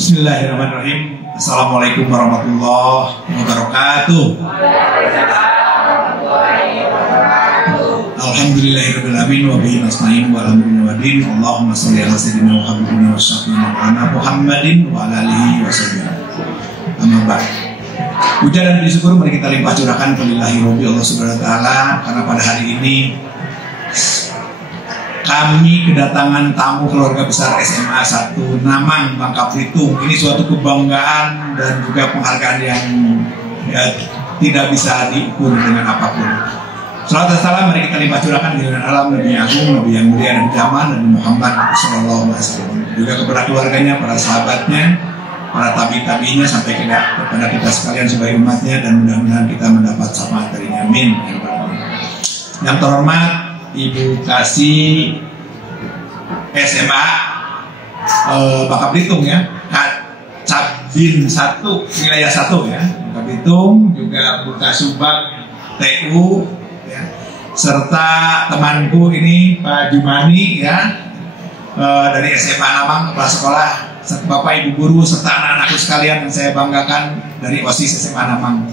Bismillahirrahmanirrahim. Assalamualaikum warahmatullahi wabarakatuh. Alhamdulillahirrahmanirrahim. Wa bihi nasta'in wa ala mulki waddin. Allahumma sholli ala sayyidina wa habibina wa syafiina Muhammadin wa ala alihi wa sahbihi. Amma ba'd. Puja dan puji syukur mari kita limpah curahkan kelillahi rabbi Allah subhanahu wa ta'ala, karena pada hari ini kami kedatangan tamu keluarga besar SMA 1 Namang, Bangka Belitung. Ini suatu kebanggaan dan juga penghargaan yang tidak bisa diukur dengan apapun. Salawat dan salam mari kita limpah curahkan di alam Nabi Agung, Nabi yang mulia dan zaman, Nabi Muhammad SAW. Juga kepada keluarganya, para sahabatnya, para tabi-tabinya, sampai kepada kita sekalian sebagai umatnya, dan mudah-mudahan kita mendapat syafaat darinya. Amin. Yang terhormat Ibu Kasih SMA Bangka Belitung ya, Cabin 1 wilayah 1 ya, Bangka Belitung, juga Bu Kasubag TU ya, serta temanku ini Pak Jumani ya, dari SMA Namang, kepala sekolah, Bapak Ibu guru, serta anak-anakku sekalian yang saya banggakan dari OSIS SMA Namang.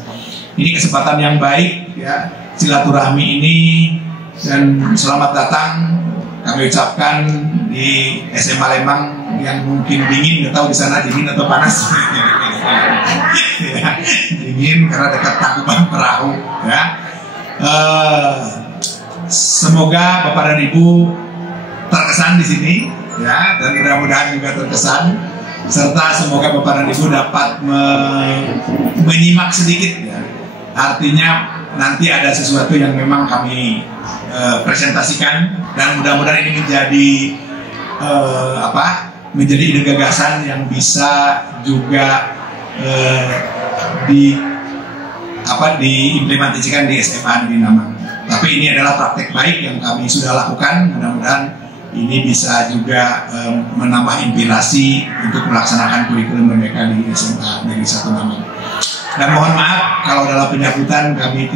Ini kesempatan yang baik ya, silaturahmi ini, dan selamat datang kami ucapkan di SMA Lembang yang mungkin dingin, nggak tahu di sana dingin atau panas. Ya, dingin karena dekat Tangkuban Perahu ya. Semoga Bapak dan Ibu terkesan di sini ya, dan mudah-mudahan juga terkesan, serta semoga Bapak dan Ibu dapat menyimak sedikit ya. Artinya nanti ada sesuatu yang memang kami presentasikan, dan mudah-mudahan ini menjadi ide gagasan yang bisa juga diimplementasikan di SMA di Namang. Tapi ini adalah praktek baik yang kami sudah lakukan. Mudah-mudahan ini bisa juga menambah inspirasi untuk melaksanakan kurikulum mereka di SMA Negeri 1 Namang. Dan mohon maaf kalau dalam penyambutan kami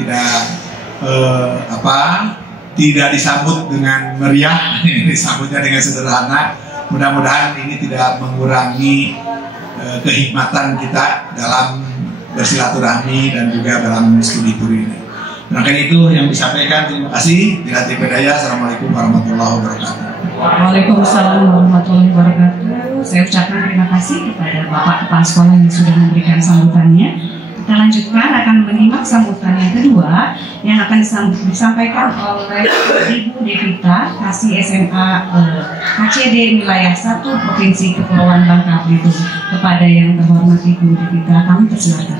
tidak disambut dengan meriah, disambutnya dengan sederhana. Mudah-mudahan ini tidak mengurangi kehikmatan kita dalam bersilaturahmi dan juga dalam studi tour ini. Maka itu yang disampaikan. Terima kasih. Bila hidayah. Assalamualaikum warahmatullahi wabarakatuh. Waalaikumsalam warahmatullahi wabarakatuh. Saya ucapkan terima kasih kepada Bapak Kepala Sekolah yang sudah memberikan sambutannya. Kita lanjutkan akan menyimak sambutan yang kedua yang akan disampaikan oleh Ibu Devita, Kasih SMA KCD wilayah 1 Provinsi Kepulauan Bangka Belitung. Kepada yang terhormat Ibu Devita, kami persilakan.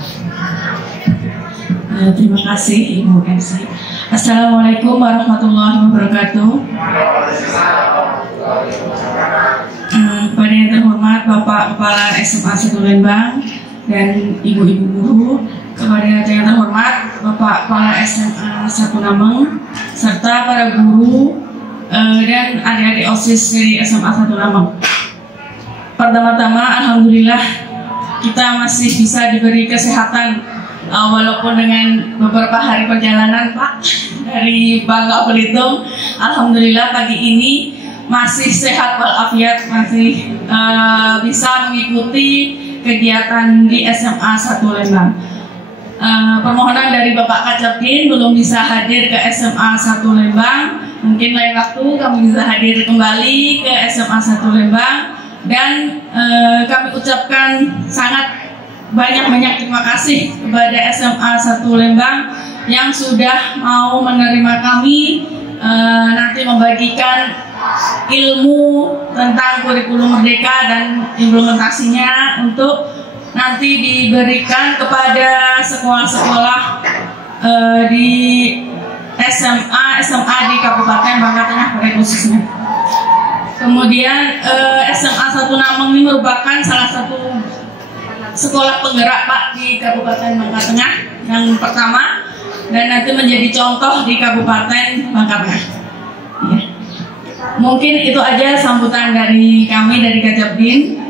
Terima kasih Ibu MC. Assalamualaikum warahmatullahi wabarakatuh. Kepada yang terhormat Bapak Kepala SMA 1 Lembang dan ibu-ibu guru, kepada yang terhormat Bapak Kepala SMA 1 Namang, serta para guru dan adik-adik OSIS dari SMA 1 Namang. Pertama-tama, alhamdulillah kita masih bisa diberi kesehatan, walaupun dengan beberapa hari perjalanan Pak dari Bangka Belitung. Alhamdulillah pagi ini masih sehat walafiat, masih bisa mengikuti kegiatan di SMA 1 Lembang. Permohonan dari Bapak Kacapin belum bisa hadir ke SMA 1 Lembang. Mungkin lain waktu kami bisa hadir kembali ke SMA 1 Lembang, dan kami ucapkan sangat banyak terima kasih kepada SMA 1 Lembang yang sudah mau menerima kami nanti membagikan ilmu tentang kurikulum merdeka dan implementasinya untuk nanti diberikan kepada sekolah-sekolah di SMA di Kabupaten Bangka Tengah pada khususnya. Kemudian SMA 1 Namang ini merupakan salah satu sekolah penggerak Pak di Kabupaten Bangka Tengah yang pertama, dan nanti menjadi contoh di Kabupaten Bangka Tengah. Ya. Mungkin itu aja sambutan dari kami dari Kajabdin.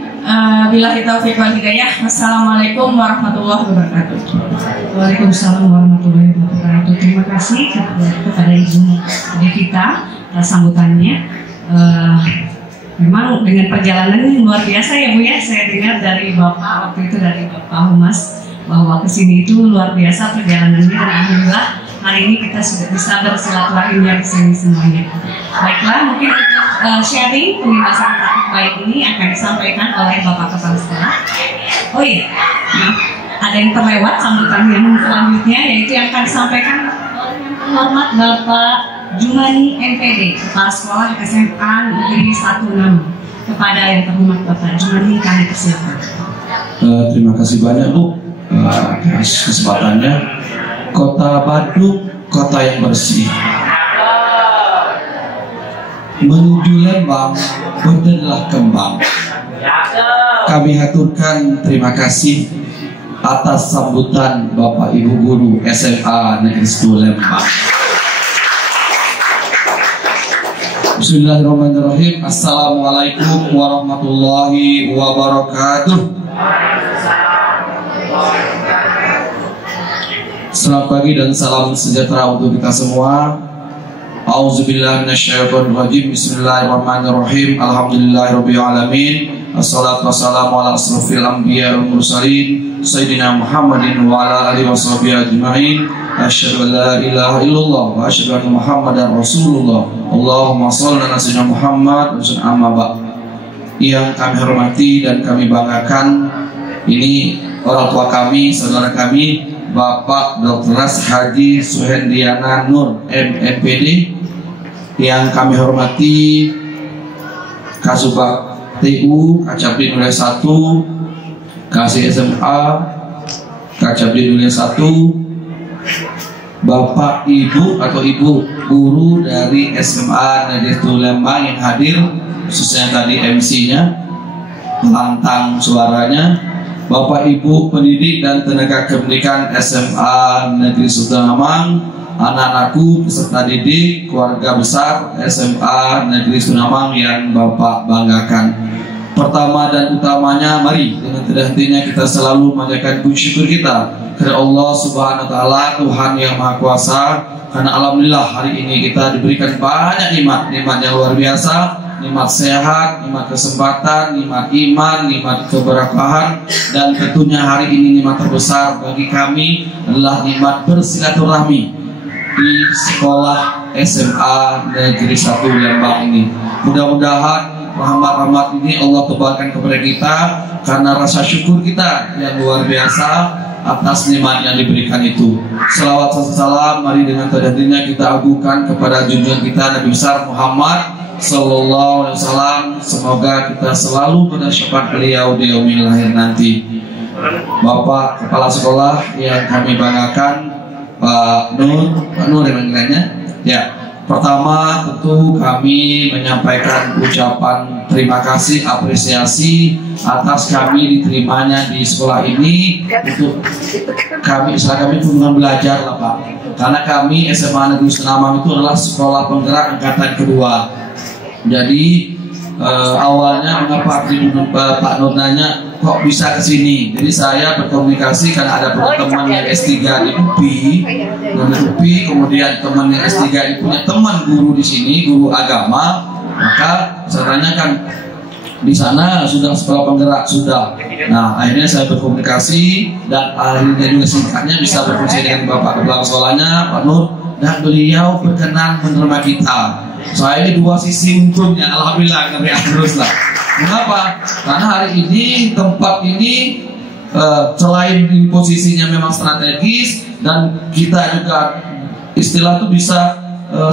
Billahi taufiq wal hidayah. Wassalamualaikum warahmatullahi wabarakatuh. Waalaikumsalam warahmatullahi wabarakatuh. Terima kasih kepada Ibu Devita atas sambutannya. Memang dengan perjalanan yang luar biasa ya Bu ya, saya dengar dari Bapak waktu itu, dari Bapak Humas, bahwa kesini itu luar biasa perjalanannya, dan alhamdulillah hari ini kita sudah bisa bersilaturahim di sini semuanya. Baiklah, mungkin untuk sharing pembebasan praktik baik ini akan disampaikan oleh Bapak Kepala Sekolah. Oh iya, nah, ada yang terlewat sambutan yang selanjutnya, yaitu yang akan disampaikan oleh yang terhormat Bapak Jumani MPD, Kepala Sekolah SMA Negeri 16. Kepada yang terhormat Bapak Jumani, kami persilakan. Terima kasih banyak Bu atas kesempatannya. Kota Bandung, kota yang bersih. Menuju Lembang, berdenlah kembang. Kami haturkan terima kasih atas sambutan Bapak Ibu Guru SMA Negeri 1 Lembang. Bismillahirrahmanirrahim. Assalamualaikum warahmatullahi wabarakatuh. Selamat pagi dan salam sejahtera untuk kita semua. A'udzubillahi minasyaitonirrajim. Bismillahirrahmanirrahim. Alhamdulillahirabbil alamin. Assalatu wassalamu ala asrofil anbiya wal mursalin Sayyidina Muhammadin wa ala alihi washabihi ajma'in. Asyhadu an la ilaha illallah wa asyhadu anna Muhammadar Rasulullah. Allahumma shalli ala sayyidina Muhammad wa sallim. Amma ba'd. Yang kami hormati dan kami banggakan, ini orang tua kami, saudara kami, Bapak Dr. Haji Suhendiana Nur MPD. Yang kami hormati Kasubag TU Kacabdi 01, Kasih SMA Kacabdi 01, Bapak Ibu atau Ibu Guru dari SMA Negeri 1 Lembang yang hadir, khususnya tadi MC-nya, lantang suaranya, Bapak Ibu pendidik dan tenaga kependidikan SMA Negeri 1 Lembang, anak-anakku peserta didik, keluarga besar SMA Negeri 1 Lembang yang Bapak banggakan. Pertama dan utamanya, mari dengan tidak hentinya kita selalu memanjatkan puji syukur kita kepada Allah Subhanahu wa taala, Tuhan yang Maha Kuasa, karena alhamdulillah hari ini kita diberikan banyak nikmat yang luar biasa, nikmat sehat, nikmat kesempatan, nikmat iman, nikmat keberkahan, dan tentunya hari ini nikmat terbesar bagi kami adalah nikmat bersilaturahmi di sekolah SMA Negeri 1 Lembang ini. Mudah-mudahan rahmat-rahmat ini Allah tebarkan kepada kita karena rasa syukur kita yang luar biasa atas nikmat yang diberikan itu. Selawat dan salam mari dengan tadahnya kita agungkan kepada junjungan kita Nabi besar Muhammad Sallallahu Alaihi Wasallam. Semoga kita selalu pada syafaat beliau di yaumil akhir nanti. Bapak Kepala Sekolah yang kami banggakan, Pak Nur yang panggilannya. Ya, pertama tentu kami menyampaikan ucapan terima kasih, apresiasi atas kami diterimanya di sekolah ini. Untuk kami, istilah kami hubungan belajar lah Pak, karena kami SMA Negeri Senamang itu adalah sekolah penggerak angkatan kedua. Jadi awalnya mengapa Pak Nur nanya kok bisa ke sini. Jadi saya berkomunikasi karena ada teman yang S3 di UPI, kemudian teman yang S3 ini punya teman guru di sini, guru agama. Maka saya tanyakan, di sana sudah sekolah penggerak sudah. Nah, akhirnya saya berkomunikasi dan akhirnya juga singkatnya bisa berfungsi dengan Bapak Kepala Sekolahnya, Pak Nur, dan beliau berkenan menerima kita. Saya ini dua sisi untungnya, alhamdulillah kami terus lah. Mengapa? Karena hari ini tempat ini selain di posisinya memang strategis, dan kita juga istilah itu bisa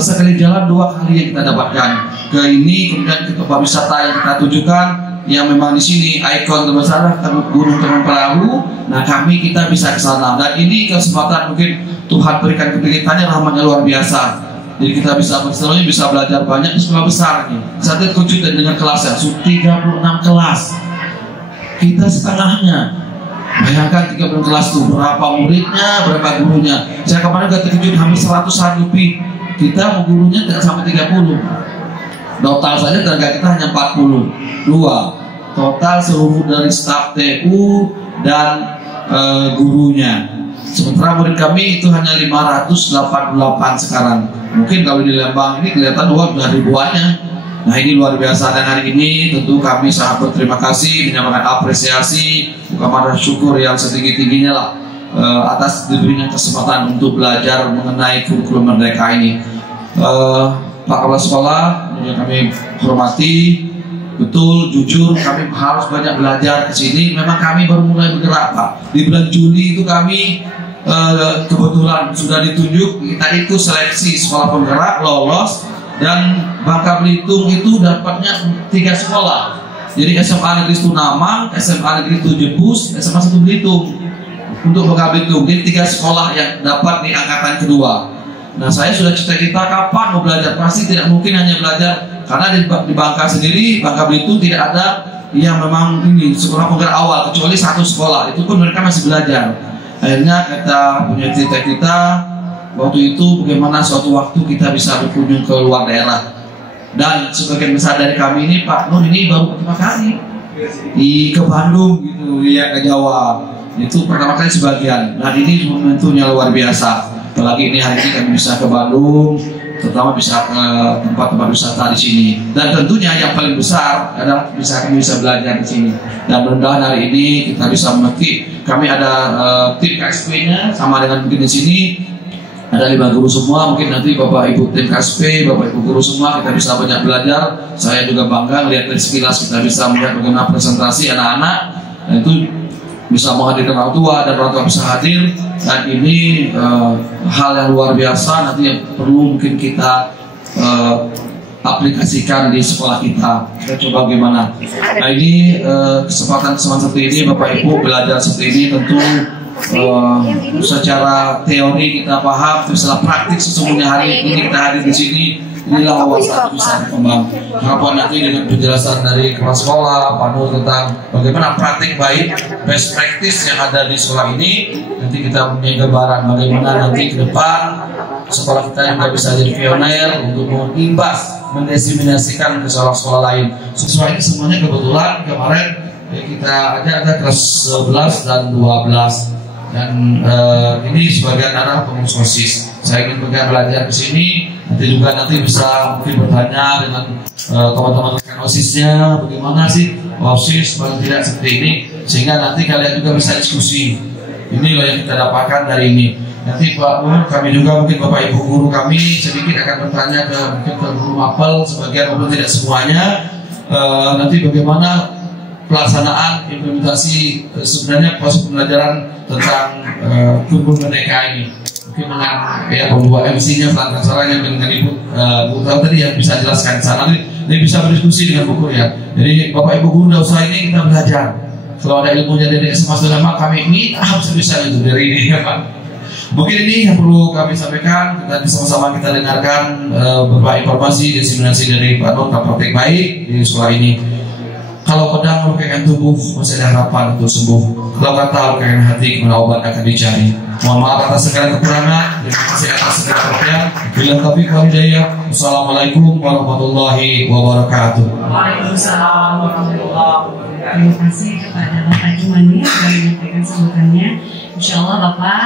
sekali jalan dua kali yang kita dapatkan ke ini, kemudian ke tempat wisata yang kita tujukan yang memang di sini ikon terbesar Gunung Temon Perahu. Nah kami kita bisa ke sana, dan ini kesempatan mungkin Tuhan berikan kepilihannya, rahmatnya luar biasa. Jadi kita bisa berselanjutnya bisa belajar banyak di sekolah besar ini. Saya terkejut dengan kelasnya, 36 kelas. Kita setengahnya. Bayangkan 36 kelas itu berapa muridnya, berapa gurunya. Saya kemarin juga terkejut, hampir 100-an lebih. Kita gurunya tidak sampai 30. Total saja tenaga kita hanya 42. Total seluruh dari staf TU dan gurunya. Sementara murid kami itu hanya 588 sekarang. Mungkin kalau di Lembang ini kelihatan wah ribuannya. Nah ini luar biasa, dan hari ini tentu kami sangat berterima kasih, menyampaikan apresiasi, ungkapan syukur yang setinggi-tingginya lah atas diberinya kesempatan untuk belajar mengenai kurikulum Merdeka ini. Pak Kepala Sekolah yang kami hormati, betul, jujur, kami harus banyak belajar ke sini. Memang kami baru mulai bergerak, Pak. Di bulan Juli itu kami kebetulan sudah ditunjuk, kita ikut seleksi sekolah penggerak, lolos, dan Bangka Belitung itu dapatnya 3 sekolah. Jadi SMA Negeri 1 Namang, SMA Negeri 1 Jebus, SMA 1 Belitung. Untuk Bangka Belitung, jadi 3 sekolah yang dapat di angkatan kedua. Nah saya sudah cita-cita kapan mau belajar, pasti tidak mungkin hanya belajar, karena di Bangka sendiri, Bangka Belitung tidak ada yang memang ini sekolah penggerak awal, kecuali 1 sekolah, itu pun mereka masih belajar. Akhirnya kita punya cita-cita waktu itu bagaimana suatu waktu kita bisa berkunjung ke luar daerah. Dan sebagian besar dari kami ini, Pak Nur ini baru pertama kali ke Bandung gitu, ya ke Jawa. Itu pertama kali sebagian. Dan ini momentumnya luar biasa. Apalagi ini hari ini kami bisa ke Bandung, terutama bisa ke tempat-tempat wisata di sini. Dan tentunya yang paling besar adalah kami bisa belajar di sini. Dan mudah-mudahan hari ini kita bisa mengerti. Kami ada tim KSP-nya sama dengan mungkin di sini. Ada 5 guru semua, mungkin nanti Bapak Ibu tim KSP, Bapak Ibu guru semua kita bisa banyak belajar. Saya juga bangga melihat dari sekilas kita bisa melihat bagaimana presentasi anak-anak, dan itu bisa menghadirkan orang tua dan orang tua bisa hadir. Dan ini hal yang luar biasa nanti yang perlu mungkin kita aplikasikan di sekolah kita. Kita coba bagaimana. Nah ini kesempatan seperti ini Bapak Ibu belajar seperti ini tentu secara teori kita paham, tapi setelah praktik sesungguhnya hari ini kita hadir di sini, inilah awal satu bisa berkembang. Harapan nanti dengan penjelasan dari kepala sekolah, Pak Nur tentang bagaimana praktik baik, best practice yang ada di sekolah ini, nanti kita punya gambaran bagaimana nanti ke depan sekolah kita juga bisa jadi pionir untuk mengimbas, mendiseminasikan ke sekolah-sekolah lain. Sesuai ini semuanya kebetulan kemarin kita ada kelas 11 dan 12. Dan ini sebagian anak pengurus OSIS. Saya ingin belajar di sini. Nanti bisa mungkin bertanya dengan teman-teman OSISnya, bagaimana sih OSIS paling tidak seperti ini, sehingga nanti kalian juga bisa diskusi. Inilah yang kita dapatkan dari ini. Nanti Pak, kami juga mungkin Bapak Ibu guru kami sedikit akan bertanya mungkin ke guru mapel sebagian maupun tidak semuanya. Nanti bagaimana pelaksanaan implementasi sebenarnya proses pembelajaran tentang kurikulum Merdeka ini, mungkin dengan ya pembuat MC-nya pelan caranya dengan Ibu tahu tadi yang bisa jelaskan sana, nanti bisa berdiskusi dengan Bu ya. Jadi Bapak Ibu guru tidak usah ini, kita belajar. Kalau ada ilmunya dari SMA Selama, kami minta bisa itu dari ini ya Pak. Mungkin ini yang perlu kami sampaikan, dan sama-sama kita dengarkan beberapa informasi diseminasi dari Pak Nur tentang praktek baik di sekolah ini. Kalau pedang melukai tubuh, masih ada harapan untuk sembuh. Kalau kata lukai hati, kemana obat akan dicari. Mohon maaf atas segala kekurangan. Terima kasih atas segala perhatian. Bila taufiq wal hidayah. Wassalamualaikum warahmatullahi wabarakatuh. Waalaikumsalam warahmatullahi wabarakatuh. Terima kasih kepada Bapak Jumani yang menyampaikan sambutannya. Insya Allah Bapak,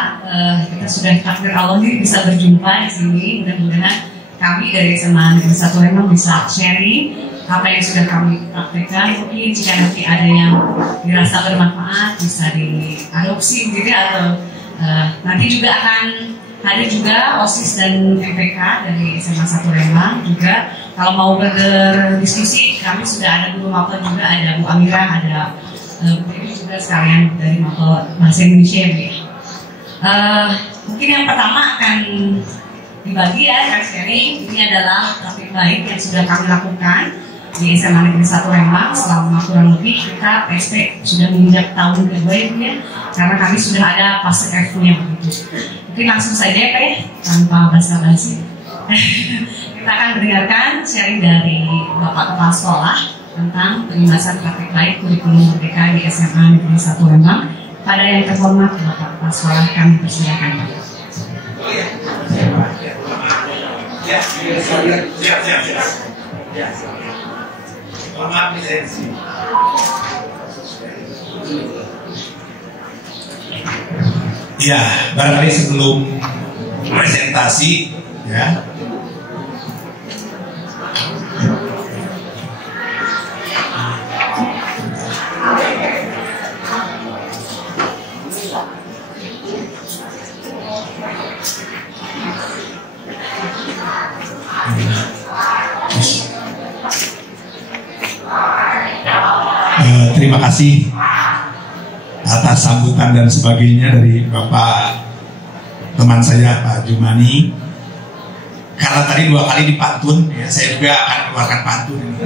kita sudah takdir Allah ini bisa berjumpa di sini. Mudah-mudahan kami dari SMA Negeri 1 Lembang bisa sharing apa yang sudah kami praktekkan. Mungkin jika nanti ada yang dirasa bermanfaat bisa diadopsi gitu atau nanti juga akan hadir juga OSIS dan MPK dari SMA 1 Lembang juga. Kalau mau berdiskusi, kami sudah ada guru mapel juga, ada Bu Amira, ada Bu Dewi juga sekalian dari mapel bahasa Indonesia ya. Mungkin yang pertama akan dibagi ya, sharing. Ini adalah praktik baik yang sudah kami lakukan di SMA Negeri 1 Lembang selama kurang lebih kita PSP sudah menginjak tahun kedua ya, karena kami sudah ada fase F-nya begitu. Mungkin langsung saja ya Pak ya, tanpa basa-basi. Kita akan mendengarkan sharing dari Bapak Kepala Sekolah tentang penjelasan praktik baik kurikulum Merdeka di SMA Negeri 1 Lembang. Pada yang terhormat Bapak Kepala Sekolah, kami persilakan. Ya, barangkali sebelum presentasi ya, terima kasih atas sambutan dan sebagainya dari Bapak teman saya Pak Jumani. Karena tadi 2 kali dipantun, ya, saya juga akan keluarkan pantun ini.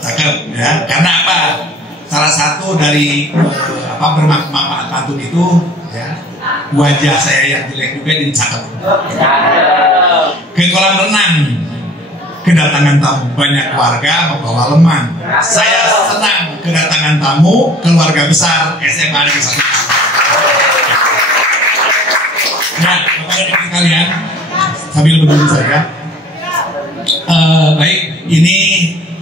Cakep, ya. Karena apa? Salah satu dari bermanfaat pantun itu, ya, wajah saya yang jelek juga jadi cakep. Ke kolam renang, kedatangan tamu, banyak warga membawa lemang. Saya senang kedatangan tamu keluarga besar SMA Negeri 1. Nah, Bapak-Ibu sekalian, sambil menunggu saja. Baik, ini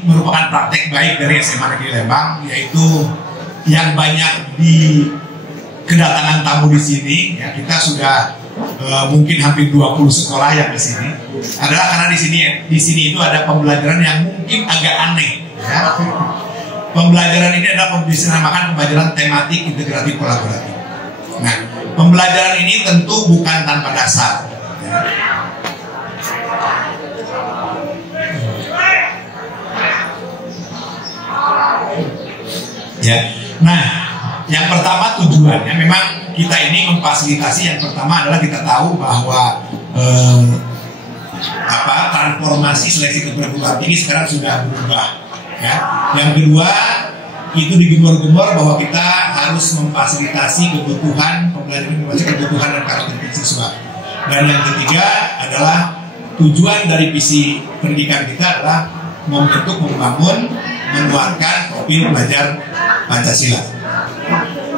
merupakan praktek baik dari SMA Negeri Lembang, yaitu yang banyak di kedatangan tamu di sini. Ya, kita sudah mungkin hampir 20 sekolah yang di sini. Adalah karena di sini itu ada pembelajaran yang mungkin agak aneh. Ya. Pembelajaran ini adalah dinamakan pembelajaran tematik integratif kolaboratif. Nah, pembelajaran ini tentu bukan tanpa dasar. Ya. Nah, yang pertama tujuannya memang kita ini memfasilitasi. Yang pertama adalah kita tahu bahwa transformasi seleksi ke perguruan tinggi sekarang sudah berubah. Ya. Yang kedua itu digembor-gembor bahwa kita harus memfasilitasi kebutuhan pembelajaran, kebutuhan dan karakteristik siswa. Dan yang ketiga adalah tujuan dari visi pendidikan kita adalah membentuk, membangun, menguatkan profil pelajar Pancasila.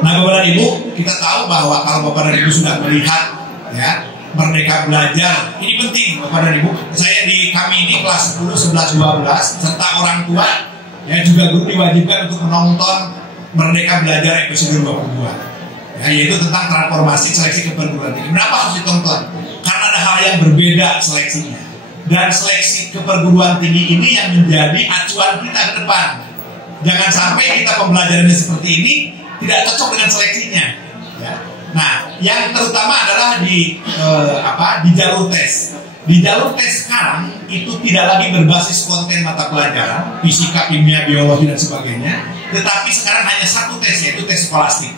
Nah, Bapak dan Ibu, kita tahu bahwa kalau Bapak dan Ibu sudah melihat, ya, Merdeka Belajar, ini penting Bapak dan Ibu. Kami ini kelas 10, 11, 12 serta orang tua, ya, juga guru diwajibkan untuk menonton Merdeka Belajar episode 22. Ya, yaitu tentang transformasi seleksi ke perguruan tinggi. Kenapa harus ditonton? Karena ada hal yang berbeda seleksinya. Dan seleksi ke perguruan tinggi ini yang menjadi acuan kita ke depan. Jangan sampai kita pembelajarannya seperti ini tidak cocok dengan seleksinya. Ya. Nah, yang terutama adalah di jalur tes. Di jalur tes sekarang itu tidak lagi berbasis konten mata pelajaran, fisika, kimia, biologi dan sebagainya, tetapi sekarang hanya satu tes, yaitu tes skolastik.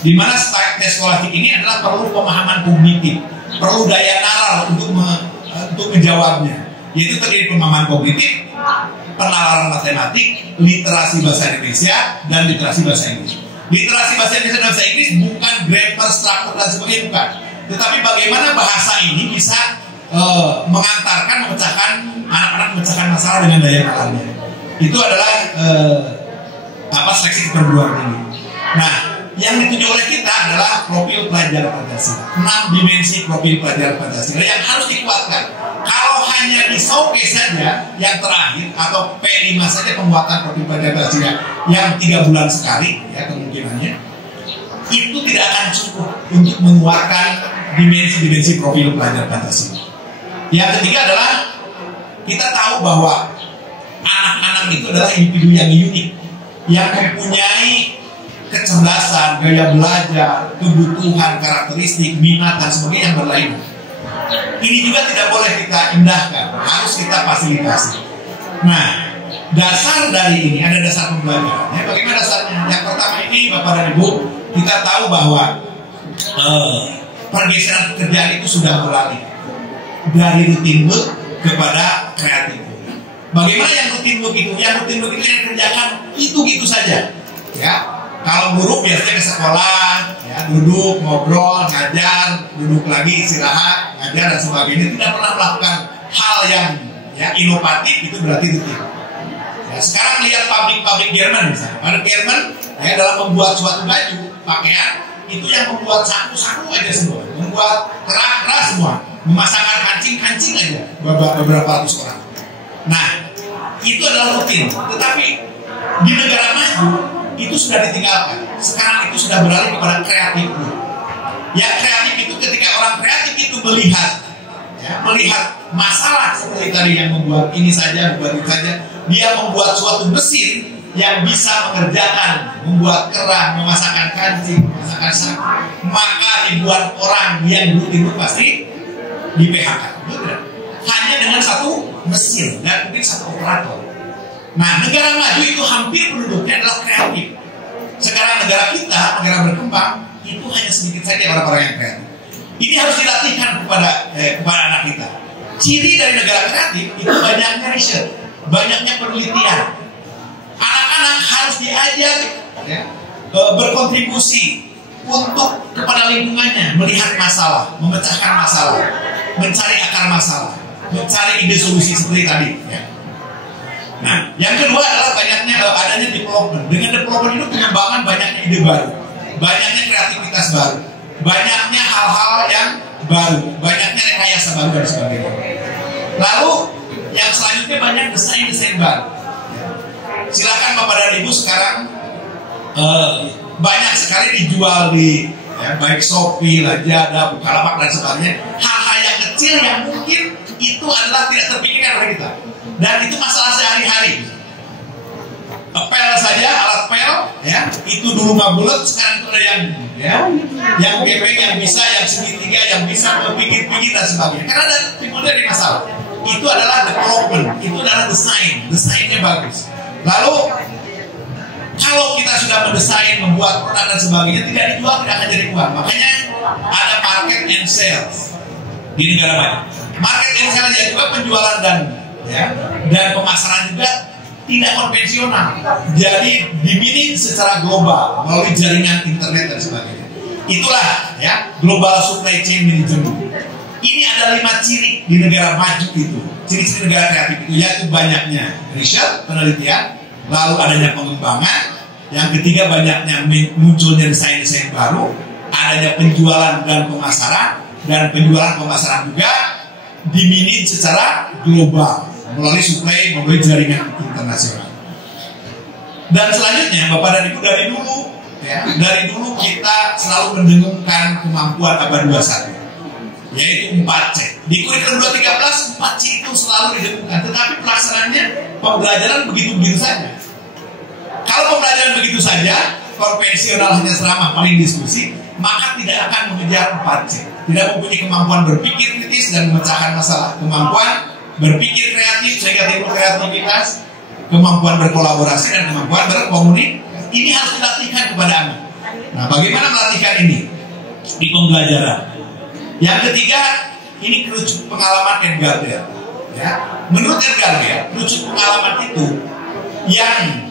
Di mana tes skolastik ini adalah perlu pemahaman kognitif, perlu daya nalar untuk menjawabnya, yaitu terdiri pemahaman kognitif, penalaran matematik, literasi bahasa Indonesia, dan literasi bahasa Inggris. Literasi bahasa Indonesia dan bahasa Inggris bukan grammar, struktur dan sebagainya, bukan. Tetapi bagaimana bahasa ini bisa mengantarkan, anak-anak memecahkan masalah dengan daya nalarnya. Itu adalah seleksi perguruan tinggi. Nah, yang dituju oleh kita adalah profil pelajar Pancasila. 6 dimensi profil pelajar Pancasila yang harus dikuatkan. Kalau hanya di showcase saja yang terakhir atau P5 saja pembuatan profil pelajar Pancasila yang 3 bulan sekali, ya kemungkinannya itu tidak akan cukup untuk menguatkan dimensi-dimensi profil pelajar Pancasila. Yang ketiga adalah kita tahu bahwa anak-anak itu adalah individu yang unik, yang mempunyai kecerdasan, gaya belajar, kebutuhan, karakteristik, minat dan sebagainya yang berlainan. Ini juga tidak boleh kita indahkan, harus kita fasilitasi. Nah, dasar dari ini ada dasar pembelajarannya. Bagaimana dasarnya? Yang pertama ini Bapak dan Ibu, kita tahu bahwa pergeseran pekerjaan itu sudah beralih dari rutin work kepada kreatif. Bagaimana yang rutin work itu? Yang rutin work itu yang kerjakan itu gitu saja. Ya, kalau guru biasanya ke sekolah, ya, duduk, ngobrol, ngajar, duduk lagi, istirahat, ngajar dan sebagainya. Tidak pernah melakukan hal yang inovatif, itu berarti rutin. Ya, sekarang lihat pabrik Jerman misalnya. Pabrik Jerman ya, dalam membuat suatu baju, pakaian, itu yang membuat saku-saku aja semua, membuat kerak-kerak semua, memasangkan kancing-kancing aja beberapa ratus orang. Nah, itu adalah rutin. Tetapi di negara maju itu sudah ditinggalkan. Sekarang itu sudah beralih kepada kreatif. Yang kreatif itu ketika orang kreatif itu melihat masalah seperti tadi yang membuat ini saja, membuat itu saja, dia membuat suatu mesin yang bisa mengerjakan, membuat kerah, memasangkan kancing, memasangkan saku, maka ribuan orang yang rutin itu pasti di PHK. Hanya dengan satu mesin dan mungkin satu operator. Nah, negara maju itu hampir penduduknya adalah kreatif. Sekarang negara kita, negara berkembang, itu hanya sedikit saja orang-orang yang kreatif. Ini harus dilatihkan kepada anak kita. Ciri dari negara kreatif itu banyaknya riset, banyaknya penelitian. Anak-anak harus diajak berkontribusi untuk kepada lingkungannya, melihat masalah, memecahkan masalah, mencari akar masalah, mencari ide solusi seperti tadi. Nah, yang kedua adalah adanya development. Dengan development itu pengembangan banyaknya ide baru, banyaknya kreativitas baru, banyaknya hal-hal yang baru, banyaknya rekayasa baru dan sebagainya. Lalu yang selanjutnya banyak desain-desain baru. Silakan Bapak dan Ibu sekarang banyak sekali dijual di baik Shopee, Lazada, Bukalapak dan sebagainya. Hal-hal yang kecil yang mungkin itu adalah tidak terpikirkan oleh kita. Dan itu masalah sehari-hari. Pel saja, alat pel, itu dulu nggak bulat, sekarang itu ada yang gepeng, yang bisa, yang segitiga, yang bisa berpikir-pikir dan sebagainya. Karena ada timbul dari masalah. Itu adalah development, itu adalah desainnya bagus. Lalu kalau kita sudah mendesain, membuat produk dan sebagainya, tidak dijual, tidak akan jadi uang. Makanya ada market and sales di negara maju. Market and sales juga penjualan dan pemasaran juga tidak konvensional. Jadi dibidik secara global melalui jaringan internet dan sebagainya. Itulah global supply chain management. Ini ada 5 ciri di negara maju itu. Ciri-ciri negara kreatif itu yaitu banyaknya riset, penelitian, lalu adanya pengembangan, yang ketiga banyaknya munculnya desain-desain baru, adanya penjualan dan pemasaran, dan penjualan pemasaran juga diminit secara global melalui supply, melalui jaringan internasional. Dan selanjutnya Bapak dan Ibu, dari dulu kita selalu mendengungkan kemampuan abad 21, yaitu 4C. Di kurikulum 213 4C itu selalu didengungkan, tetapi pelaksanaannya pembelajaran begitu-begitu saja. Kalau pembelajaran begitu saja, konvensional hanya ceramah paling diskusi, maka tidak akan mengejar 4C. Tidak mempunyai kemampuan berpikir kritis dan memecahkan masalah, kemampuan berpikir kreatif sehingga timbul kreativitas, kemampuan berkolaborasi dan kemampuan berkomunikasi. Ini harus dilatihkan kepada anak. Nah, bagaimana melatihkan ini? Di pembelajaran. Yang ketiga, ini kerucut pengalaman Edgar Deer. Menurut Edgar Deer, kerucut pengalaman itu yang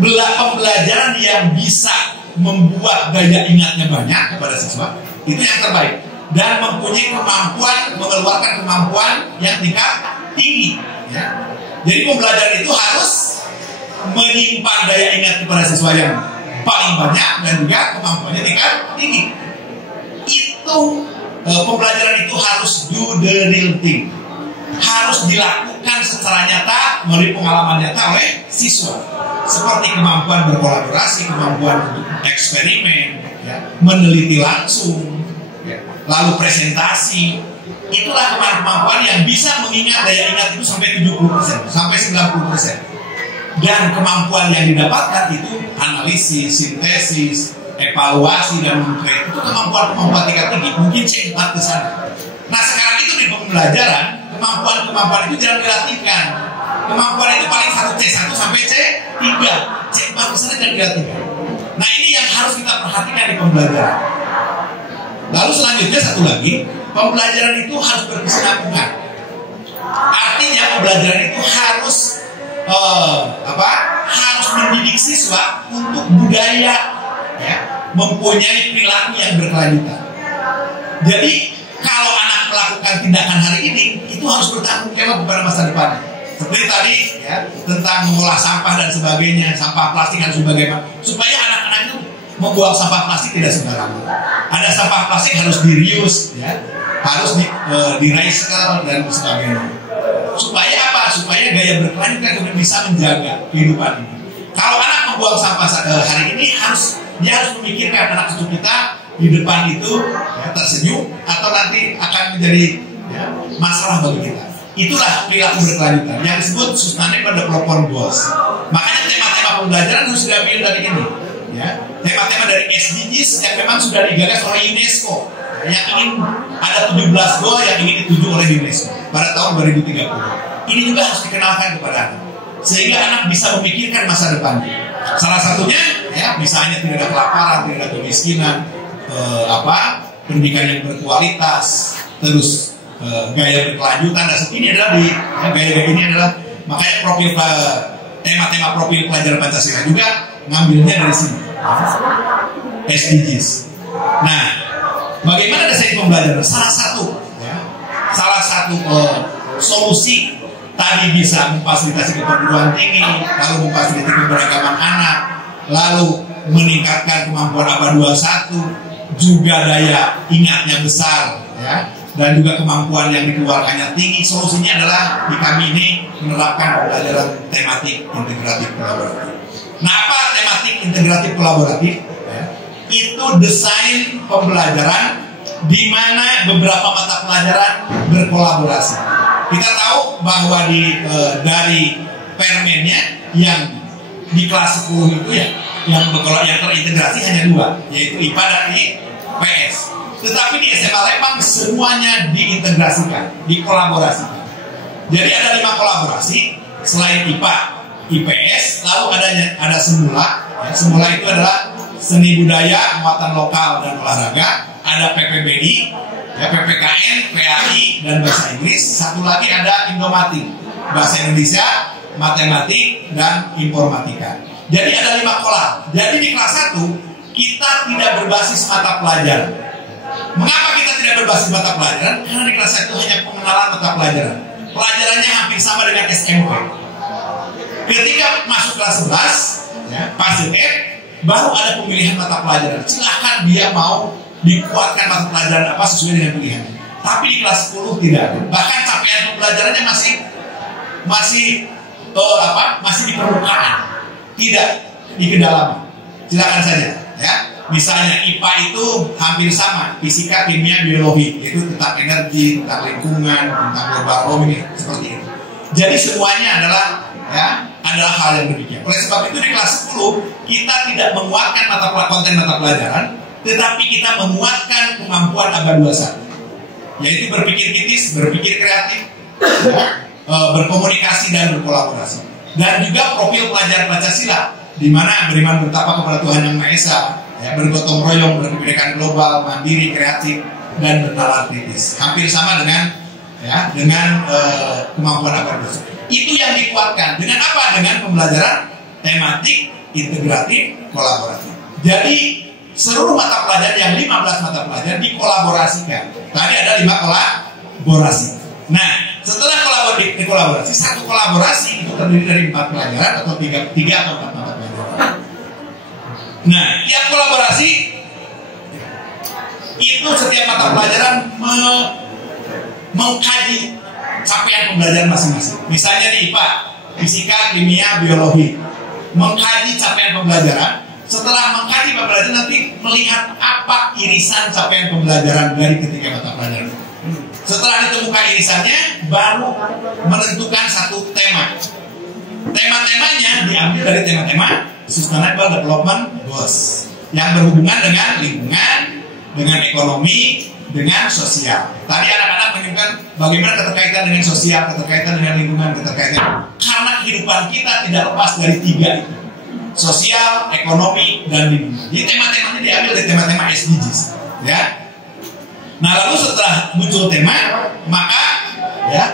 pembelajaran yang bisa membuat daya ingatnya banyak kepada siswa, itu yang terbaik. Dan mempunyai kemampuan, mengeluarkan kemampuan yang tingkat tinggi. Jadi pembelajaran itu harus menyimpan daya ingat kepada siswa yang paling banyak dan juga kemampuannya tingkat tinggi. Itu pembelajaran itu harus do the real thing, harus dilakukan secara nyata melalui pengalaman nyata oleh siswa, seperti kemampuan berkolaborasi, kemampuan untuk eksperimen, meneliti langsung, lalu presentasi. Itulah kemampuan yang bisa mengingat daya ingat itu sampai 70%, sampai 90%. Dan kemampuan yang didapatkan itu analisis, sintesis, evaluasi dan mengkritik. Itu kemampuan tingkat tinggi, mungkin C4 ke sana. Nah, sekarang itu di pembelajaran, kemampuan itu tidak dilatihkan. Kemampuan itu paling 1C1 sampai C3, C4 ke sana tidak dilatihkan. Nah, ini yang harus kita perhatikan di pembelajaran. Lalu selanjutnya satu lagi, pembelajaran itu harus berkesinambungan. Artinya pembelajaran itu harus harus mendidik siswa untuk budaya, mempunyai perilaku yang berkelanjutan. Jadi kalau anak melakukan tindakan hari ini, itu harus bertanggung jawab kepada masa depan. Seperti tadi tentang mengolah sampah dan sebagainya, sampah plastik dan sebagainya, supaya anak-anak itu membuang sampah plastik tidak sembarangan. Ada sampah plastik harus di-reuse, harus di-recycle dan sebagainya. Supaya apa? Supaya gaya berkelanjutan kemudian bisa menjaga kehidupan ini. Kalau anak membuang sampah hari ini, dia harus memikirkan anak cucu kita di depan itu tersenyum atau nanti akan menjadi masalah bagi kita. Itulah perilaku berkelanjutan yang disebut Sustainable Development Goals. Makanya tema-tema pembelajaran harus diambil dari ini. Tema-tema dari SDGs yang memang sudah digagas oleh UNESCO, yang ingin ada 17 goal yang ingin dituju oleh UNESCO pada tahun 2030. Ini juga harus dikenalkan kepada anak. sehingga anak bisa memikirkan masa depan. Salah satunya ya misalnya tidak ada kelaparan, tidak ada kemiskinan, pendidikan yang berkualitas, terus gaya berkelanjutan. Dan ini adalah gaya-gaya ini adalah makanya tema-tema profil pelajaran Pancasila juga ngambilnya dari sini, SDGs. Nah, bagaimana desain pembelajaran? Salah satu solusi tadi bisa memfasilitasi keperguruan tinggi, lalu memfasilitasi keberagaman anak, lalu meningkatkan kemampuan ABA 21, juga daya ingatnya besar, ya, dan juga kemampuan yang dikeluarkannya tinggi. Solusinya adalah di kami ini menerapkan pembelajaran tematik integratif kolaboratif. Nah, apa tematik integratif kolaboratif? Ya, itu desain pembelajaran di mana beberapa mata pelajaran berkolaborasi. Kita tahu bahwa dari permennya yang di kelas 10 itu ya yang terintegrasi hanya 2, yaitu IPA dan IPS. Tetapi di SMA Lembang semuanya diintegrasikan, dikolaborasikan. Jadi ada 5 kolaborasi selain IPA, IPS, lalu ada semula. Ya, semula itu adalah seni budaya, muatan lokal dan olahraga. Ada PPBI, ya, PPKN, PAI, dan bahasa Inggris. Satu lagi ada Indomatik, bahasa Indonesia, matematik, dan informatika. Jadi ada 5 kolam. Jadi di kelas 1 kita tidak berbasis mata pelajaran. Mengapa kita tidak berbasis mata pelajaran? Karena di kelas 1 hanya pengenalan mata pelajaran. Pelajarannya hampir sama dengan SMP. Ketika masuk kelas 11, ya, pas baru ada pemilihan mata pelajaran. Silahkan dia mau dikuatkan mata pelajaran apa sesuai dengan pilihan. Tapi di kelas 10 tidak. Bahkan capaian pembelajarannya masih di permukaan, tidak di kedalaman. Silakan saja, ya. Misalnya IPA itu hampir sama, fisika, kimia, biologi, itu tentang energi, tentang lingkungan, tentang global warming, seperti itu. Jadi semuanya adalah hal yang demikian. Oleh sebab itu di kelas 10 kita tidak menguatkan konten mata pelajaran, tetapi kita menguatkan kemampuan ABA 21, yaitu berpikir kritis, berpikir kreatif, berkomunikasi dan berkolaborasi. Dan juga profil pelajar Pancasila, di mana beriman bertakwa kepada Tuhan Yang Maha Esa, ya, bergotong royong, berkebinekaan global, mandiri, kreatif, dan bernalar kritis. Hampir sama dengan kemampuan ABA 21. Itu yang dikuatkan. Dengan apa? Dengan pembelajaran tematik, integratif, kolaboratif. Jadi seluruh mata pelajaran yang 15 mata pelajaran dikolaborasikan. Tadi ada 5 kolaborasi. Nah, setelah kolaborasi, satu kolaborasi itu terdiri dari 4 pelajaran atau 3 atau 4 mata pelajaran. Nah, yang kolaborasi itu setiap mata pelajaran mengkaji capaian pembelajaran masing-masing. Misalnya di IPA, fisika, kimia, biologi, mengkaji capaian pembelajaran. Setelah mengkaji pembelajaran nanti melihat apa irisan capaian pembelajaran dari ketiga mata pelajaran. Setelah ditemukan irisannya, baru menentukan satu tema. Tema-temanya diambil dari tema-tema Sustainable Development Goals yang berhubungan dengan lingkungan, dengan ekonomi, dengan sosial. Tadi anak-anak menyebutkan bagaimana keterkaitan dengan sosial, keterkaitan dengan lingkungan, keterkaitan karena kehidupan kita tidak lepas dari 3 itu. Sosial, ekonomi, dan lingkungan. Jadi tema-temanya diambil dari tema-tema SDGs, ya. Nah, lalu setelah muncul tema, maka ya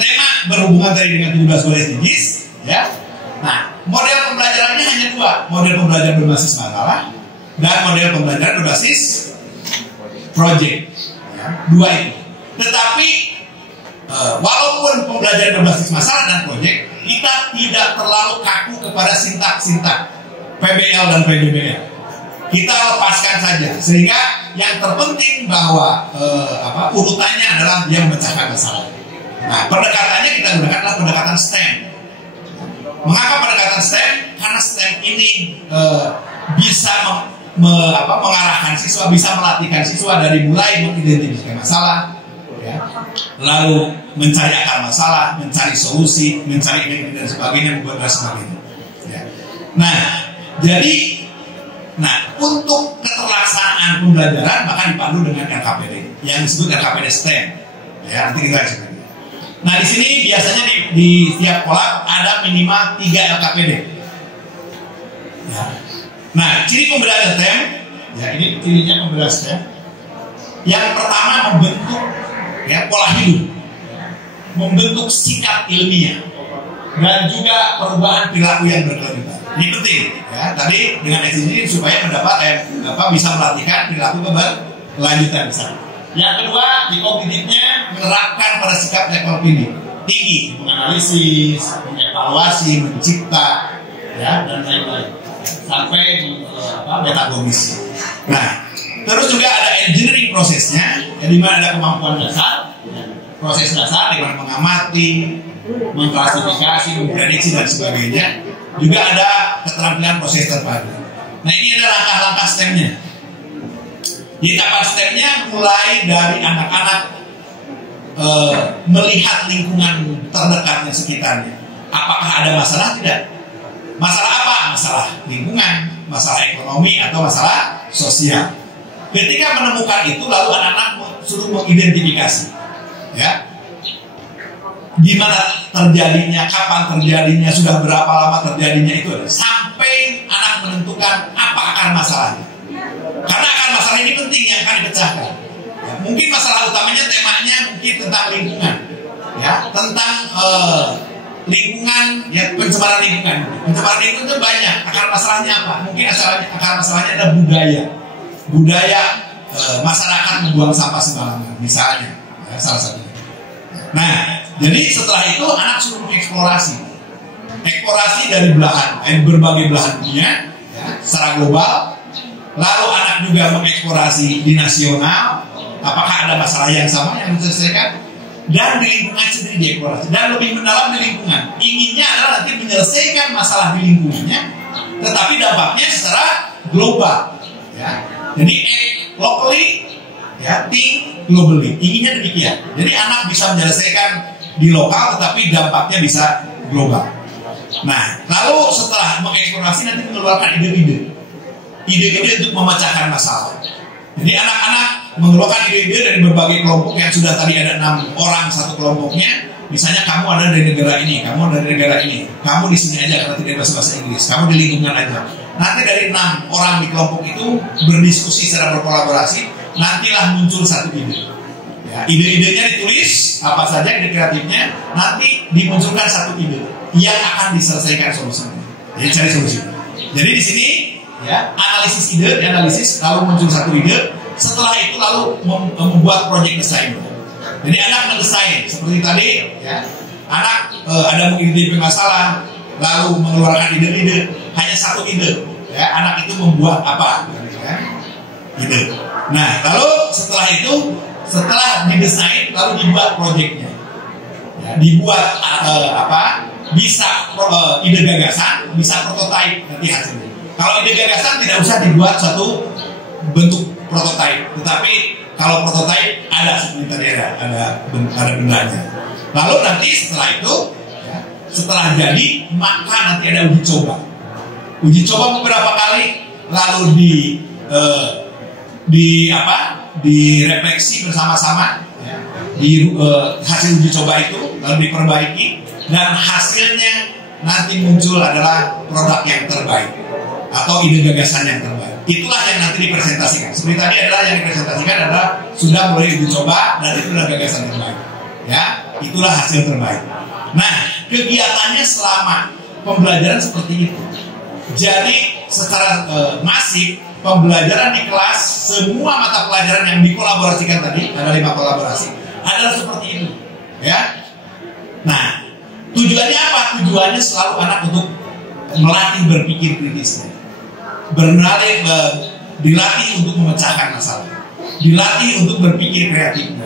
tema berhubungan tadi dengan 17 goal SDGs, ya. Nah, model pembelajarannya hanya 2, model pembelajaran berbasis masalah dan model pembelajaran berbasis project, ya, 2 itu. Tetapi walaupun pembelajaran berbasis masalah dan project, kita tidak terlalu kaku kepada sintak-sintak PBL dan PBBL. Kita lepaskan saja, sehingga yang terpenting bahwa urutannya adalah dia memecahkan masalah. Nah, pendekatannya kita gunakan adalah pendekatan STEM. Mengapa pendekatan STEM? Karena STEM ini bisa mengarahkan siswa, bisa melatihkan siswa dari mulai mengidentifikasi masalah, ya, lalu mencari akar masalah, mencari solusi, mencari ide dan sebagainya, membuat dan sebagainya. Ya. Nah, untuk keterlaksanaan pembelajaran maka dipandu dengan RKPD yang disebut RKPD STEM. Ya, nanti kita lihat. Nah di sini biasanya di setiap kolab ada minimal 3 LKPD. Ya. Nah ciri pemberdayaan STEM, ya ini cirinya pemberdayaan STEM. Yang pertama membentuk ya pola hidup, membentuk sikap ilmiah, dan juga perubahan perilaku yang berkelanjutan. Ini penting ya. Tadi dengan SDG supaya bisa melatihkan perilaku berkelanjutan misalnya. Yang kedua, di kognitifnya menerapkan pada sikap level tinggi, menganalisis, mengevaluasi, mencipta, ya dan lain-lain sampai metagogis. Nah, terus juga ada engineering prosesnya, di mana ada kemampuan dasar, proses dasar dengan mengamati, mengklasifikasi, memprediksi dan sebagainya. Juga ada keterampilan proses terpadu. Nah ini ada langkah-langkah STEM-nya. Di tahapan STEM-nya mulai dari anak-anak melihat lingkungan terdekatnya sekitarnya. Apakah ada masalah? Tidak. Masalah apa? Masalah lingkungan, masalah ekonomi, atau masalah sosial. Ketika menemukan itu, lalu anak-anak suruh mengidentifikasi, ya, di mana terjadinya, kapan terjadinya, sudah berapa lama terjadinya itu, sampai anak menentukan apa akar masalahnya. Karena akar masalah ini penting yang akan dipecahkan. Ya, mungkin masalah utamanya temanya mungkin tentang lingkungan, ya, tentang lingkungan, ya pencemaran lingkungan. Pencemaran lingkungan itu banyak. Akar masalahnya apa? Mungkin akar masalahnya ada budaya masyarakat membuang sampah sembarangan, misalnya, ya, salah satunya. Nah, jadi setelah itu anak suruh mengeksplorasi, dari berbagai belahan dunia, ya, secara global. Lalu anak juga mengeksplorasi di nasional, apakah ada masalah yang sama yang diselesaikan, dan di lingkungan sendiri dieksplorasi, dan lebih mendalam di lingkungan. Inginnya adalah nanti menyelesaikan masalah di lingkungannya, tetapi dampaknya secara global. Ya. Jadi locally, ya, think globally. Inginnya demikian. Jadi anak bisa menyelesaikan di lokal, tetapi dampaknya bisa global. Nah, lalu setelah mengeksplorasi nanti mengeluarkan ide-ide untuk memecahkan masalah. Jadi anak-anak mengeluarkan ide-ide dari berbagai kelompok yang sudah tadi ada 6 orang satu kelompoknya. Misalnya kamu ada dari negara ini, kamu dari negara ini, kamu di sini aja karena tidak bahasa Inggris, kamu di lingkungan aja. Nanti dari 6 orang di kelompok itu berdiskusi secara berkolaborasi, nantilah muncul satu ide. Ya, ide-idenya ditulis, apa saja ide kreatifnya, nanti dimunculkan satu ide yang akan diselesaikan solusinya. Jadi cari solusi. Jadi di sini, ya, analisis, lalu muncul satu ide. Setelah itu lalu membuat project design. Jadi anak mendesain seperti tadi, ya, anak ada mengidentifikasi masalah, lalu mengeluarkan ide-ide. Hanya satu ide, ya, anak itu membuat apa? Ya, ide. Nah, lalu setelah didesain, lalu dibuat projectnya. Ya, dibuat bisa ide gagasan, bisa prototipe nanti hasilnya. Kalau ide gagasan tidak usah dibuat satu bentuk prototipe, tetapi kalau prototipe ada seperti tadi ada bendanya. Lalu nanti setelah itu, ya, setelah jadi, maka nanti ada uji coba. Uji coba beberapa kali, lalu direfleksi bersama-sama, ya, hasil uji coba itu lalu diperbaiki, dan hasilnya nanti muncul adalah produk yang terbaik atau ide gagasan yang terbaik. Itulah yang nanti dipresentasikan. Seperti tadi adalah yang dipresentasikan adalah sudah mulai uji coba dan itu adalah gagasan terbaik. Ya, itulah hasil terbaik. Nah, kegiatannya selama pembelajaran seperti itu. Jadi secara masif pembelajaran di kelas, semua mata pelajaran yang dikolaborasikan tadi, ada 5 kolaborasi, adalah seperti itu. Ya. Nah, tujuannya apa? Tujuannya selalu anak untuk melatih berpikir kritis. Dilatih untuk memecahkan masalah, dilatih untuk berpikir kreatif,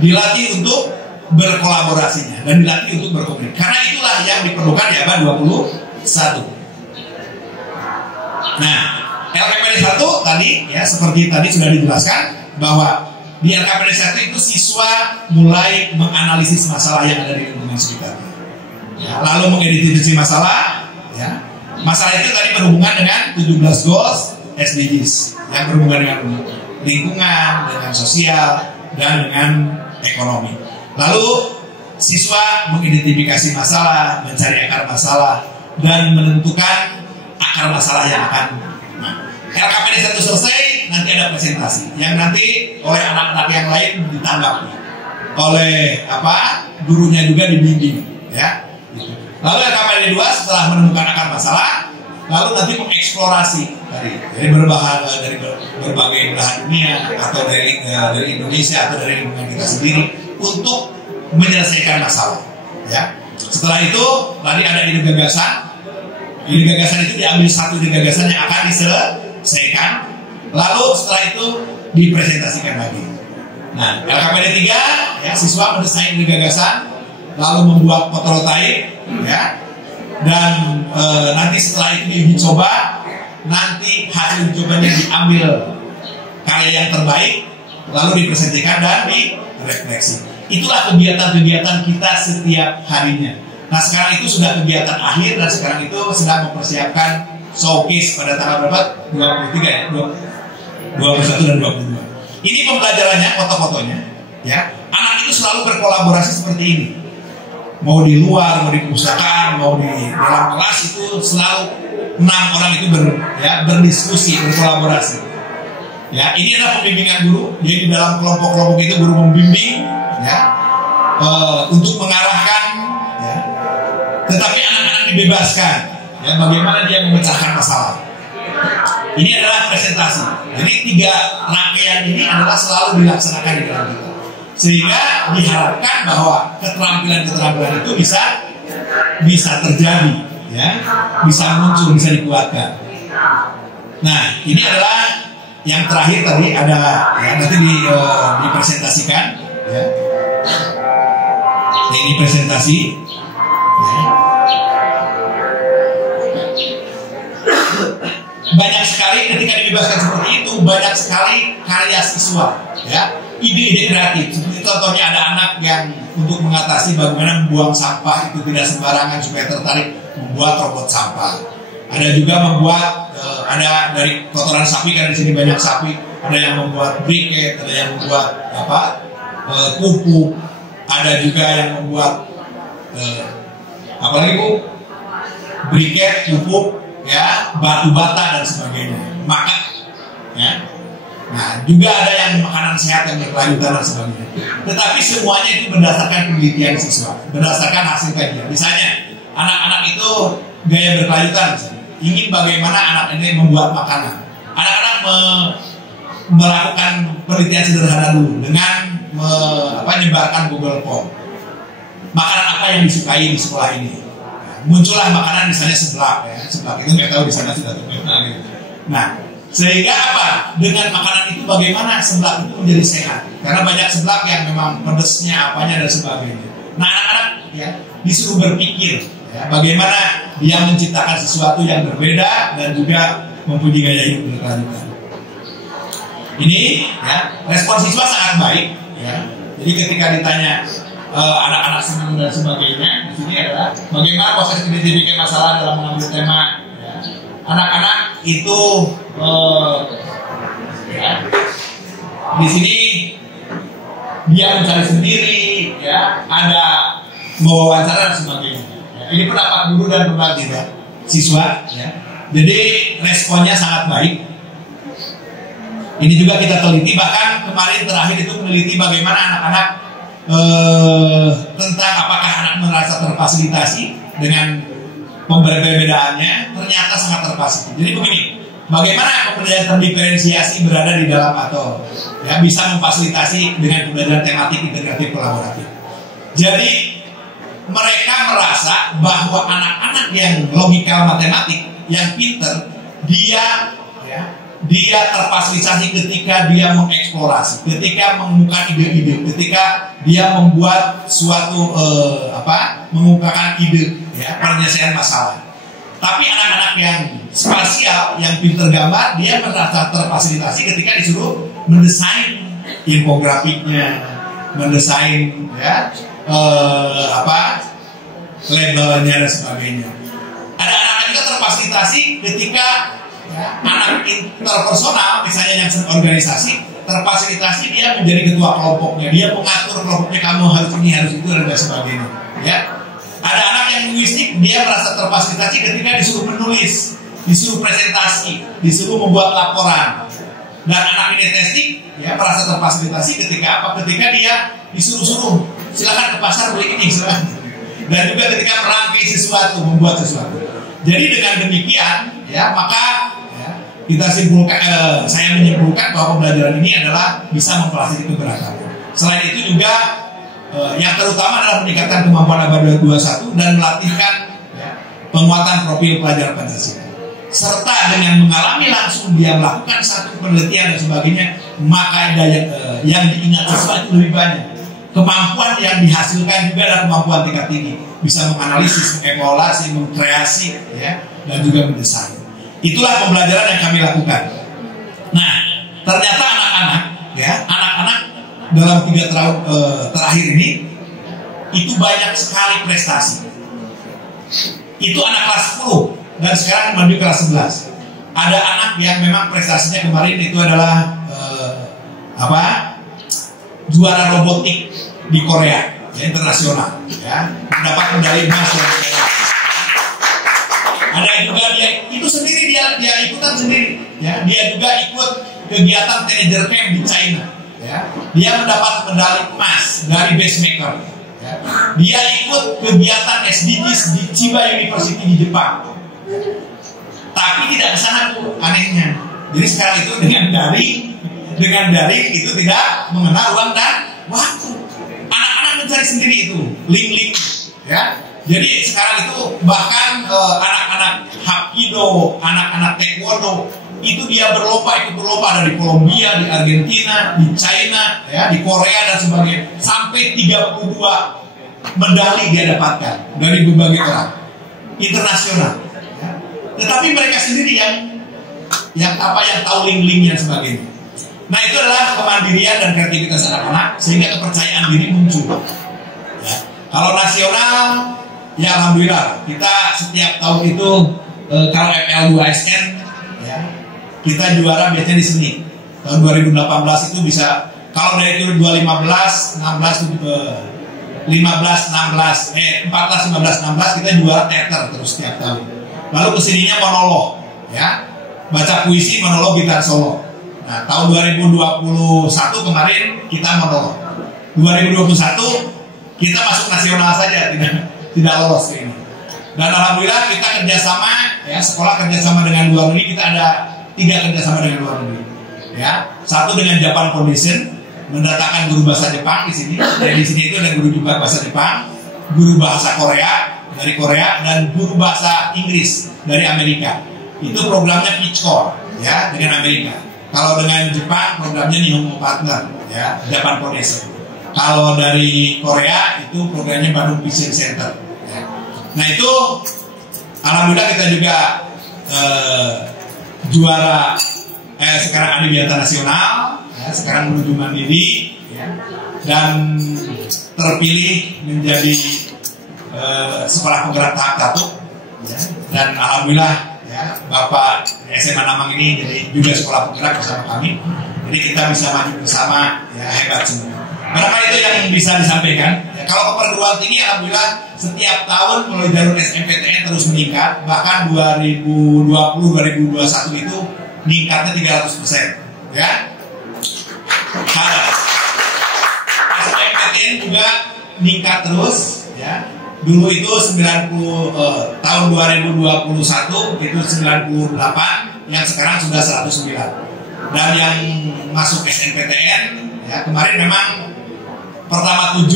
dilatih untuk berkolaborasinya, dan dilatih untuk berkomunikasi. Karena itulah yang diperlukan di abad 21. Nah, LKPD 1 tadi, ya, seperti tadi sudah dijelaskan bahwa di LKPD 1 itu siswa mulai menganalisis masalah yang ada di lingkungan sekitarnya, ya, lalu mengidentifikasi masalah, ya. Masalah itu tadi berhubungan dengan 17 goals SDGs yang berhubungan dengan lingkungan, dengan sosial, dan dengan ekonomi. Lalu siswa mengidentifikasi masalah, mencari akar masalah, dan menentukan akar masalah yang akan. LKPD 1 selesai, nanti ada presentasi yang nanti oleh anak-anak yang lain ditanggapi, oleh gurunya juga dibimbing, ya. Lalu LKPD 2 setelah menemukan akar masalah, lalu nanti mengeksplorasi dari berbagai belahan dunia atau dari Indonesia atau dari lingkungan kita sendiri untuk menyelesaikan masalah, ya. Setelah itu tadi ada ide gagasan. Ide gagasan itu diambil satu ide gagasan yang akan diselesaikan, lalu setelah itu dipresentasikan lagi. Nah, LKPD 3 ya, siswa mendesain ide gagasan, lalu membuat prototipe, ya, dan nanti setelah itu diuji coba, nanti hasil uji cobanya diambil karya yang terbaik, lalu dipresentasikan dan direfleksi. Itulah kegiatan-kegiatan kita setiap harinya. Nah, sekarang itu sudah kegiatan akhir dan sekarang itu sedang mempersiapkan showcase pada tanggal berapa? 23 ya, 21 dan 22. Ini pembelajarannya, foto-fotonya, ya. Anak itu selalu berkolaborasi seperti ini. Mau di luar, mau di perpustakaan, mau di dalam kelas itu selalu 6 orang itu berdiskusi, berkolaborasi. Ya, ini adalah pembimbingan guru. Jadi di dalam kelompok-kelompok itu guru membimbing, ya, untuk mengarahkan, ya. Tetapi anak-anak dibebaskan, ya, bagaimana dia memecahkan masalah. Ini adalah presentasi. Jadi 3 rangkaian ini adalah selalu dilaksanakan di dalam kita, sehingga diharapkan bahwa keterampilan-keterampilan itu bisa terjadi, ya, bisa muncul, bisa dikuatkan. Nah, ini adalah yang terakhir tadi ada, ya, nanti dipresentasikan, ya. Ini presentasi, ya. Banyak sekali ketika dibebaskan seperti itu, banyak sekali karya siswa, ya, ide-ide kreatif. Seperti contohnya ada anak yang untuk mengatasi bagaimana membuang sampah itu tidak sembarangan supaya tertarik membuat robot sampah. Ada juga membuat ada dari kotoran sapi, karena di sini banyak sapi. Ada yang membuat briket, ada yang membuat pupuk, ada juga yang membuat apalagi Bu, briket, pupuk, ya, batu bata dan sebagainya, maka, ya. Nah, juga ada yang makanan sehat yang berkelanjutan dan sebagainya. Tetapi semuanya itu berdasarkan penelitian siswa, berdasarkan hasil kajian. Misalnya anak-anak itu gaya berkelanjutan, misalnya, ingin bagaimana anak ini membuat makanan. Anak-anak melakukan penelitian sederhana dulu dengan menyebarkan Google Form. Makanan apa yang disukai di sekolah ini? Muncullah makanan misalnya seblak, ya. Seblak itu nggak tahu di sana sudah terkenal gitu. Nah, sehingga apa? Dengan makanan itu bagaimana seblak itu menjadi sehat? Karena banyak seblak yang memang pedesnya, apanya dan sebagainya. Nah, anak-anak, ya, disuruh berpikir, ya, bagaimana dia menciptakan sesuatu yang berbeda dan juga mempunyai gaya hidup berkelanjutan. Ini, ya, respon siswa sangat baik, ya. Jadi ketika ditanya anak-anak senang dan sebagainya, di sini adalah bagaimana proses identifikasi masalah dalam mengambil tema. Ya. Anak-anak itu ya, di sini dia mencari sendiri, ya, ada mewawancara dan sebagainya. Ya. Ini pendapat guru dan pendapat juga siswa. Ya. Jadi responnya sangat baik. Ini juga kita teliti, bahkan kemarin terakhir itu meneliti bagaimana anak-anak tentang apakah anak merasa terfasilitasi dengan pembedaannya, ternyata sangat terfasilitasi. Jadi begini, bagaimana pembelajaran terdiferensiasi berada di dalam atau, ya, bisa memfasilitasi dengan pembelajaran tematik integratif kolaboratif. Jadi mereka merasa bahwa anak-anak yang logikal matematik, yang pinter, dia terfasilitasi ketika dia mengeksplorasi, ketika menemukan ide-ide, ketika dia membuat suatu mengungkapkan ide, ya, penyelesaian masalah. Tapi anak-anak yang spasial, yang pinter gambar, dia merasa terfasilitasi ketika disuruh mendesain infografiknya, mendesain, ya, labelnya dan sebagainya. Ada anak-anak juga terfasilitasi ketika, ya, anak interpersonal, misalnya yang organisasi, terfasilitasi, dia menjadi ketua kelompoknya, dia mengatur kelompoknya, kamu harus ini, harus itu, dan sebagainya. Ya, ada anak yang linguistik, dia merasa terfasilitasi ketika disuruh menulis, disuruh presentasi, disuruh membuat laporan. Dan anak kinestik ya merasa terfasilitasi ketika apa? Ketika dia disuruh-suruh, silakan ke pasar beli ini, silakan. Dan juga ketika merangkai sesuatu, membuat sesuatu. Jadi dengan demikian, ya maka ya, kita simpulkan, saya menyimpulkan bahwa pembelajaran ini adalah bisa mempelajari keberagaman. Selain itu juga yang terutama adalah meningkatkan kemampuan abad 21 dan melatihkan ya, penguatan profil pelajar Pancasila. Serta dengan mengalami langsung dia melakukan satu penelitian dan sebagainya, maka yang diingat siswa itu lebih banyak. Kemampuan yang dihasilkan juga adalah kemampuan tingkat tinggi, bisa menganalisis, mengevaluasi, mengkreasi, ya, dan juga mendesain. Itulah pembelajaran yang kami lakukan. Nah, ternyata anak-anak, ya, anak-anak dalam 3 tahun terakhir ini itu banyak sekali prestasi. Itu anak kelas 10 dan sekarang menuju kelas 11. Ada anak yang memang prestasinya kemarin itu adalah juara robotik di Korea, ya, internasional, ya, mendapat medali emas. Ada juga dia itu sendiri, dia ikutan sendiri, ya, dia juga ikut kegiatan teenager camp di China, ya, dia mendapat medali emas dari Basemaker, ya. Dia ikut kegiatan SDGs di Chiba University di Jepang, tapi tidak kesana tuh anehnya. Jadi sekarang itu dengan daring itu tidak mengenal ruang dan waktu. Anak-anak mencari sendiri itu link-link, ya. Jadi sekarang itu bahkan anak-anak Hapkido, anak-anak Taekwondo itu dia ikut berlomba dari Kolombia, di Argentina, di China, ya, di Korea dan sebagainya, sampai 32 medali dia dapatkan dari berbagai orang internasional. Ya. Tetapi mereka sendiri yang tahu link-linknya dan sebagainya. Nah, itu adalah kemandirian dan kreativitas anak-anak sehingga kepercayaan diri muncul. Ya. Kalau nasional, ya alhamdulillah kita setiap tahun itu kalau FL2SN, ya, kita juara biasanya di seni. Tahun 2018 itu bisa, kalau dari itu 2015, 16, 15, 16, 14, 15, 16 kita juara teater terus setiap tahun. Lalu kesininya monolog, ya, baca puisi, monolog, gitar solo. Nah, tahun 2021 kemarin kita monolog. 2021 kita masuk nasional saja, tidak lolos ke ini. Dan alhamdulillah kita kerjasama, ya, sekolah kerjasama dengan luar negeri. Kita ada 3 kerjasama dengan luar negeri. Ya, 1 dengan Japan Foundation, mendatangkan guru bahasa Jepang di sini. Di sini itu ada guru juga bahasa Jepang, guru bahasa Korea dari Korea, dan guru bahasa Inggris dari Amerika. Itu programnya Peach Corps, ya, dengan Amerika. Kalau dengan Jepang programnya Nihongo Partner, ya, Japan Foundation. Kalau dari Korea itu programnya Bandung Vision Center. Ya. Nah itu alhamdulillah kita juga juara sekarang Adiwiyata Nasional, ya, sekarang menuju mandiri, ya, dan terpilih menjadi sekolah penggerak tahap 1, ya, dan alhamdulillah, ya, Bapak SMA Namang ini jadi juga sekolah penggerak bersama kami. Jadi kita bisa maju bersama, ya, hebat semua. Barangkali itu yang bisa disampaikan. Ya, kalau ke perguruan tinggi, alhamdulillah setiap tahun melalui jalur SNMPTN terus meningkat. Bahkan 2020-2021 itu meningkatnya 300%. Ya, SNMPTN juga meningkat terus. Ya, dulu itu 90, tahun 2021 itu 98, yang sekarang sudah 109. Dan yang masuk SNMPTN, ya, kemarin memang pertama 7,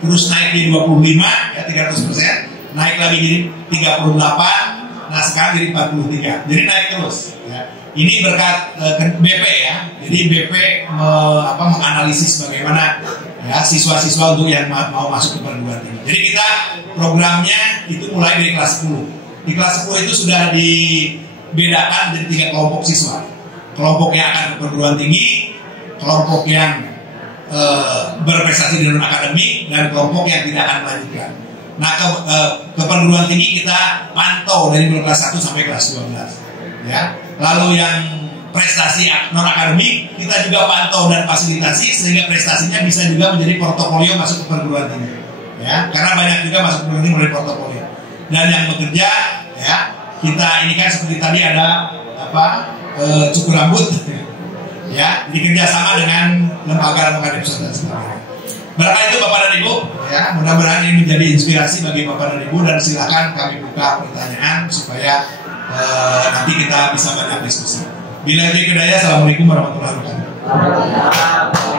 terus naik di 25, ya, 300%, naik lagi jadi 38, nah sekarang jadi 43, jadi naik terus. Ya. Ini berkat BP, ya, jadi BP menganalisis bagaimana, ya, siswa-siswa untuk yang mau masuk ke perguruan tinggi. Jadi kita programnya itu mulai dari kelas 10. Di kelas 10 itu sudah dibedakan jadi 3 kelompok siswa. Kelompok yang akan ke perguruan tinggi, kelompok yang berprestasi di non akademik, dan kelompok yang tidak akan melanjutkan. Nah, ke perguruan tinggi kita pantau dari kelas 1 sampai kelas 12. Ya. Lalu yang prestasi non akademik kita juga pantau dan fasilitasi sehingga prestasinya bisa juga menjadi portofolio masuk ke perguruan tinggi, ya, karena banyak juga masuk perguruan tinggi melalui portofolio. Dan yang bekerja, ya, kita ini kan seperti tadi ada cukur rambut, ya, dikerja sama dengan lembaga-lembaga di pusat dan sebagainya. Barangkali itu Bapak dan Ibu, ya, mudah-mudahan ini menjadi inspirasi bagi Bapak dan Ibu, dan silakan kami buka pertanyaan supaya nanti kita bisa banyak diskusi. Bila jadi kedaya, assalamualaikum warahmatullahi wabarakatuh.